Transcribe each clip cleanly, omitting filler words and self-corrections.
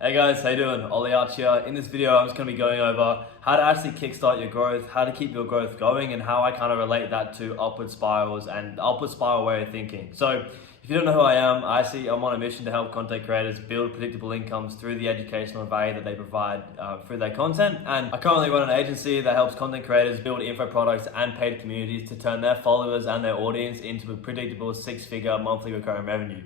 Hey guys, how you doing? Ollie Arch here. In this video, I'm just going to be going over how to actually kickstart your growth, how to keep your growth going, and how I kind of relate that to upward spirals and the upward spiral way of thinking. So, if you don't know who I am, I'm on a mission to help content creators build predictable incomes through the educational value that they provide through their content. And I currently run an agency that helps content creators build info products and paid communities to turn their followers and their audience into a predictable six-figure monthly recurring revenue.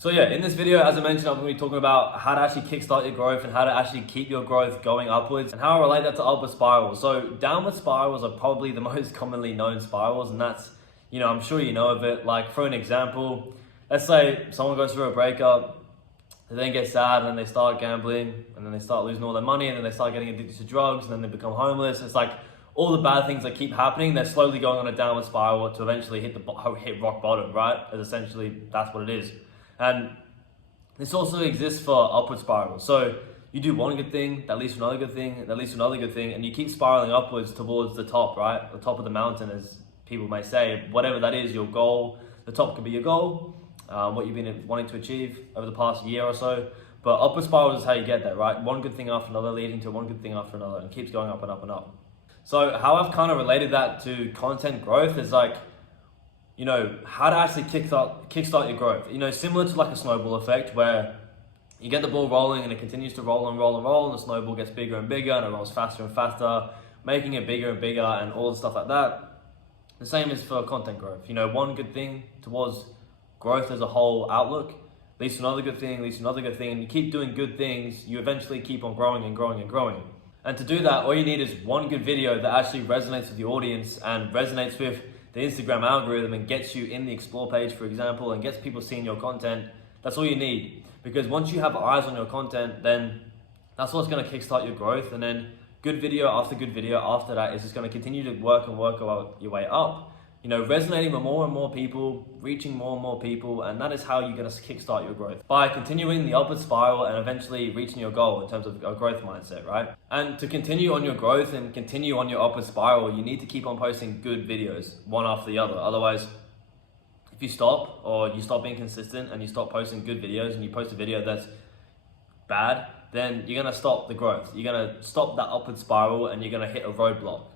So yeah, in this video, as I mentioned, I'm going to be talking about how to actually kickstart your growth and how to actually keep your growth going upwards and how I relate that to upward spirals. So downward spirals are probably the most commonly known spirals, and that's, I'm sure you know of it. Like for an example, let's say someone goes through a breakup, they then get sad and they start gambling and then they start losing all their money and then they start getting addicted to drugs and then they become homeless. It's like all the bad things that keep happening, they're slowly going on a downward spiral to eventually hit rock bottom, right? As essentially, that's what it is. And this also exists for upward spirals. So you do one good thing, that leads to another good thing, that leads to another good thing, and you keep spiraling upwards towards the top, right? The top of the mountain, as people may say. Whatever that is, your goal, the top could be your goal, what you've been wanting to achieve over the past year or so. But upward spirals is how you get there, right? One good thing after another, leading to one good thing after another, and keeps going up and up and up. So how I've kind of related that to content growth is like, how to actually kickstart your growth. Similar to like a snowball effect where you get the ball rolling and it continues to roll and roll and roll, and the snowball gets bigger and bigger and it rolls faster and faster, making it bigger and bigger and all the stuff like that. The same is for content growth. One good thing towards growth as a whole outlook leads to another good thing, leads to another good thing, and you keep doing good things, you eventually keep on growing and growing and growing. And to do that, all you need is one good video that actually resonates with the audience and resonates with the Instagram algorithm and gets you in the explore page, for example, and gets people seeing your content. That's all you need, because once you have eyes on your content, then that's what's going to kickstart your growth. And then good video after that is just going to continue to work your way up, resonating with more and more people, reaching more and more people, and that is how you're going to kickstart your growth, by continuing the upward spiral and eventually reaching your goal in terms of a growth mindset, right? And to continue on your growth and continue on your upward spiral, you need to keep on posting good videos, one after the other. Otherwise, if you stop, or you stop being consistent and you stop posting good videos and you post a video that's bad, then you're going to stop the growth. You're going to stop that upward spiral and you're going to hit a roadblock.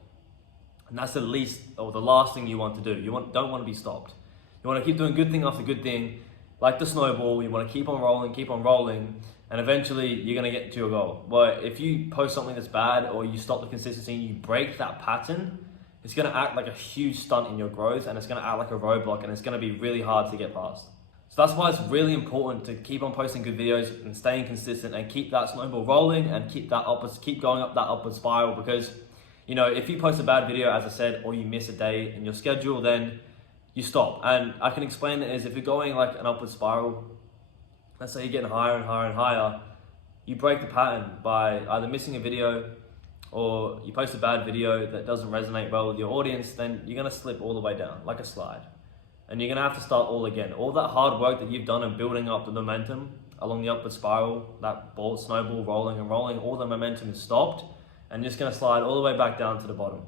And that's the least or the last thing you want to do. Don't want to be stopped. You want to keep doing good thing after good thing, like the snowball. You want to keep on rolling, and eventually you're going to get to your goal. But if you post something that's bad, or you stop the consistency and you break that pattern, it's going to act like a huge stunt in your growth, and it's going to act like a roadblock, and it's going to be really hard to get past. So that's why it's really important to keep on posting good videos and staying consistent and keep that snowball rolling and keep going up that upward spiral, because if you post a bad video, as I said, or you miss a day in your schedule, then you stop. And I can explain it as if you're going like an upward spiral, let's say you're getting higher and higher and higher, you break the pattern by either missing a video or you post a bad video that doesn't resonate well with your audience, then you're going to slip all the way down like a slide. And you're going to have to start all again. All that hard work that you've done in building up the momentum along the upward spiral, that snowball rolling and rolling, all the momentum is stopped. And you're just going to slide all the way back down to the bottom.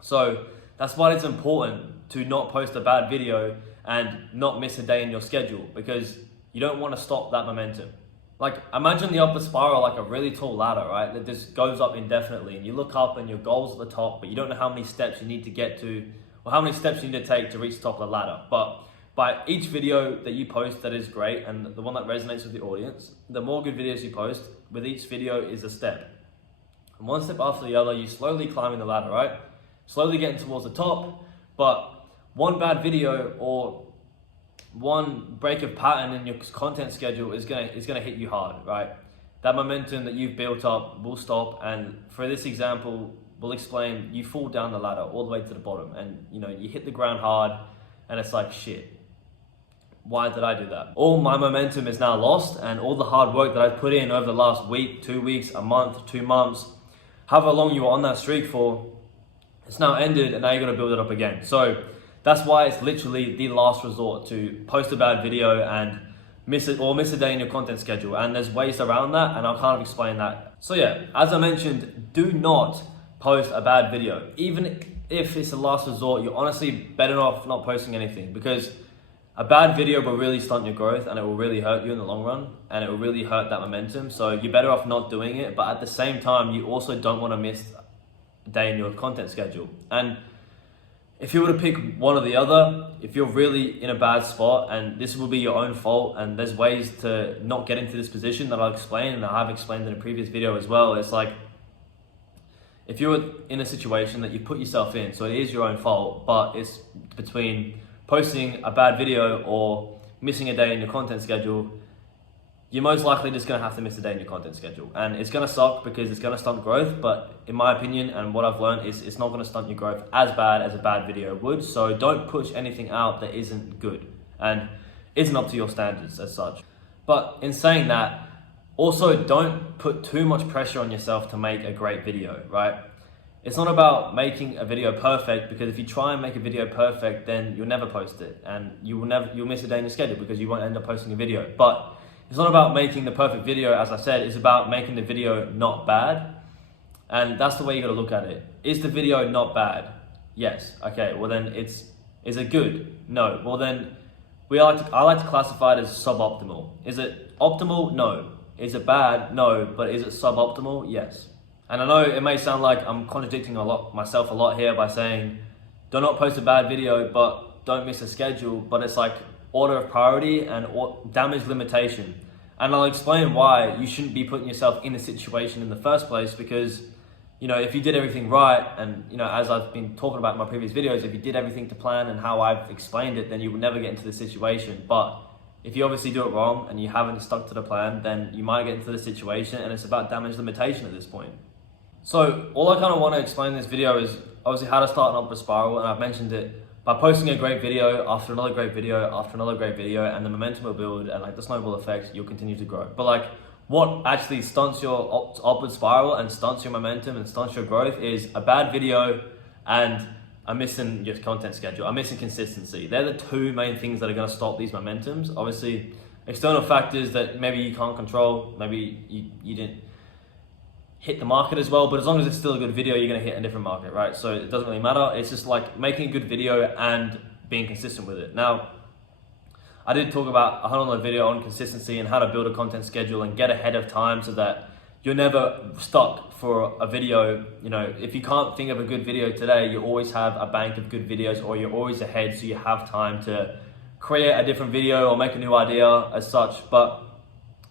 So that's why it's important to not post a bad video and not miss a day in your schedule, because you don't want to stop that momentum. Like imagine the upward spiral like a really tall ladder, right? That just goes up indefinitely, and you look up and your goal's at the top, but you don't know how many steps you need to get to, or how many steps you need to take to reach the top of the ladder. But by each video that you post that is great and the one that resonates with the audience, the more good videos you post, with each video is a step. And one step after the other, you slowly climbing the ladder, right? Slowly getting towards the top, but one bad video or one break of pattern in your content schedule is gonna hit you hard, right? That momentum that you've built up will stop, and for this example, we'll explain you fall down the ladder all the way to the bottom, and you hit the ground hard, and it's like, shit, why did I do that? All my momentum is now lost, and all the hard work that I put in over the last week, 2 weeks, a month, 2 months, however long you were on that streak for, it's now ended, and now you're gonna build it up again. So that's why it's literally the last resort to post a bad video and miss a day in your content schedule. And there's ways around that, and I'll kind of explain that. So yeah, as I mentioned, do not post a bad video. Even if it's the last resort, you're honestly better off not posting anything, because a bad video will really stunt your growth and it will really hurt you in the long run and it will really hurt that momentum. So you're better off not doing it, but at the same time, you also don't want to miss a day in your content schedule. And if you were to pick one or the other, if you're really in a bad spot and this will be your own fault and there's ways to not get into this position that I'll explain and I have explained in a previous video as well, it's like, if you're in a situation that you put yourself in, so it is your own fault, but it's between posting a bad video or missing a day in your content schedule, you're most likely just gonna have to miss a day in your content schedule. And it's gonna suck because it's gonna stunt growth, but in my opinion, and what I've learned is it's not gonna stunt your growth as bad as a bad video would. So don't push anything out that isn't good and isn't up to your standards as such. But in saying that, also don't put too much pressure on yourself to make a great video, right? It's not about making a video perfect, because if you try and make a video perfect, then you'll never post it and you'll miss a day in your schedule because you won't end up posting a video. But it's not about making the perfect video, as I said, it's about making the video not bad. And that's the way you gotta look at it. Is the video not bad? Yes. Okay, well then is it good? No. Well then, I like to classify it as suboptimal. Is it optimal? No. Is it bad? No. But is it suboptimal? Yes. And I know it may sound like I'm contradicting myself a lot here by saying, do not post a bad video, but don't miss a schedule. But it's like order of priority and damage limitation. And I'll explain why you shouldn't be putting yourself in a situation in the first place, because, if you did everything right, and, as I've been talking about in my previous videos, if you did everything to plan and how I've explained it, then you will never get into the situation. But if you obviously do it wrong and you haven't stuck to the plan, then you might get into the situation, and it's about damage limitation at this point. So all I kind of want to explain in this video is obviously how to start an upward spiral, and I've mentioned it by posting a great video after another great video after another great video, and the momentum will build, and like the snowball effect, you'll continue to grow. But like what actually stunts your upward spiral and stunts your momentum and stunts your growth is a bad video and a missing your content schedule, a missing consistency. They're the two main things that are going to stop these momentums. Obviously, external factors that maybe you can't control, maybe you didn't hit the market as well, but as long as it's still a good video, you're going to hit a different market, right? So it doesn't really matter. It's just like making a good video and being consistent with it. Now, I did talk about another video on consistency and how to build a content schedule and get ahead of time so that you're never stuck for a video. If you can't think of a good video today, you always have a bank of good videos, or you're always ahead, so you have time to create a different video or make a new idea as such. But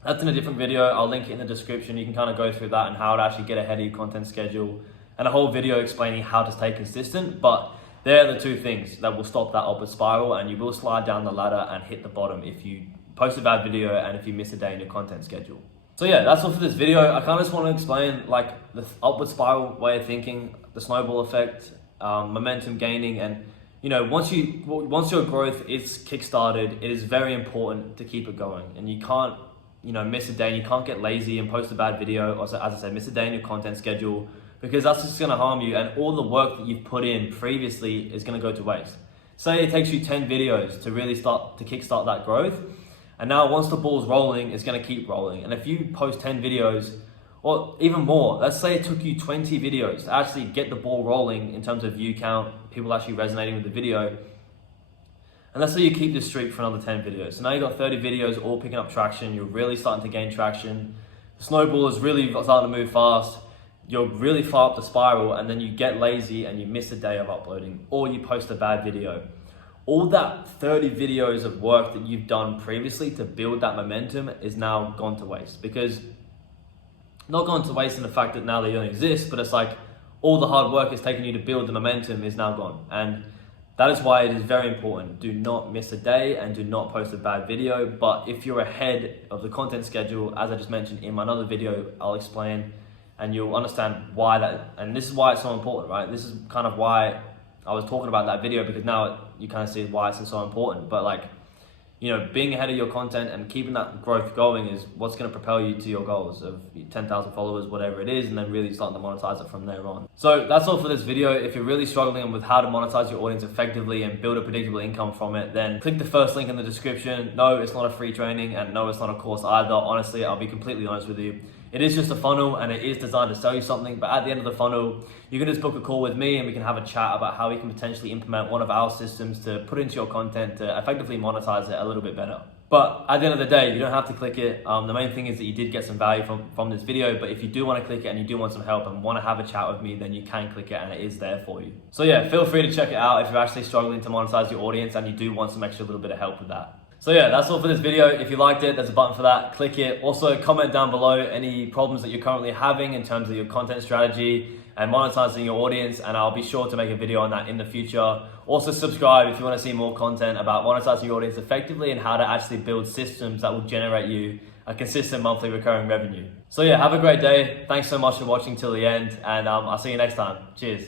that's in a different video. I'll link it in the description. You can kind of go through that and how to actually get ahead of your content schedule, and a whole video explaining how to stay consistent. But they're the two things that will stop that upward spiral, and you will slide down the ladder and hit the bottom if you post a bad video and if you miss a day in your content schedule. So yeah, that's all for this video. I kind of just want to explain like the upward spiral way of thinking, the snowball effect, momentum gaining, and once your growth is kickstarted, it is very important to keep it going, and you can't miss a day, and you can't get lazy and post a bad video, or as I said, miss a day in your content schedule, because that's just going to harm you, and all the work that you've put in previously is going to go to waste. Say it takes you 10 videos to really start to kickstart that growth, and now once the ball's rolling, it's going to keep rolling. And if you post 10 videos, or even more, let's say it took you 20 videos to actually get the ball rolling in terms of view count, people actually resonating with the video, and let's say you keep this streak for another 10 videos. So now you've got 30 videos all picking up traction. You're really starting to gain traction. The snowball is really starting to move fast. You're really far up the spiral, and then you get lazy and you miss a day of uploading, or you post a bad video. All that 30 videos of work that you've done previously to build that momentum is now gone to waste, because not gone to waste in the fact that now they don't exist, but it's like all the hard work it's taken you to build the momentum is now gone. And that is why it is very important. Do not miss a day and do not post a bad video. But if you're ahead of the content schedule, as I just mentioned in my another video, I'll explain, and you'll understand why that, and this is why it's so important, right? This is kind of why I was talking about that video, because now you kind of see why it's so important. But like, being ahead of your content and keeping that growth going is what's going to propel you to your goals of 10,000 followers, whatever it is, and then really starting to monetize it from there on. So that's all for this video. If you're really struggling with how to monetize your audience effectively and build a predictable income from it, then click the first link in the description. No, it's not a free training, and no, it's not a course either. Honestly, I'll be completely honest with you. It is just a funnel and it is designed to sell you something, but at the end of the funnel, you can just book a call with me and we can have a chat about how we can potentially implement one of our systems to put into your content to effectively monetize it a little bit better. But at the end of the day, you don't have to click it. The main thing is that you did get some value from this video, but if you do want to click it and you do want some help and want to have a chat with me, then you can click it and it is there for you. So yeah, feel free to check it out if you're actually struggling to monetize your audience and you do want some extra little bit of help with that. So yeah, that's all for this video. If you liked it, there's a button for that, click it. Also comment down below any problems that you're currently having in terms of your content strategy and monetizing your audience, and I'll be sure to make a video on that in the future. Also subscribe if you want to see more content about monetizing your audience effectively and how to actually build systems that will generate you a consistent monthly recurring revenue. So yeah, have a great day. Thanks so much for watching till the end, and I'll see you next time. Cheers.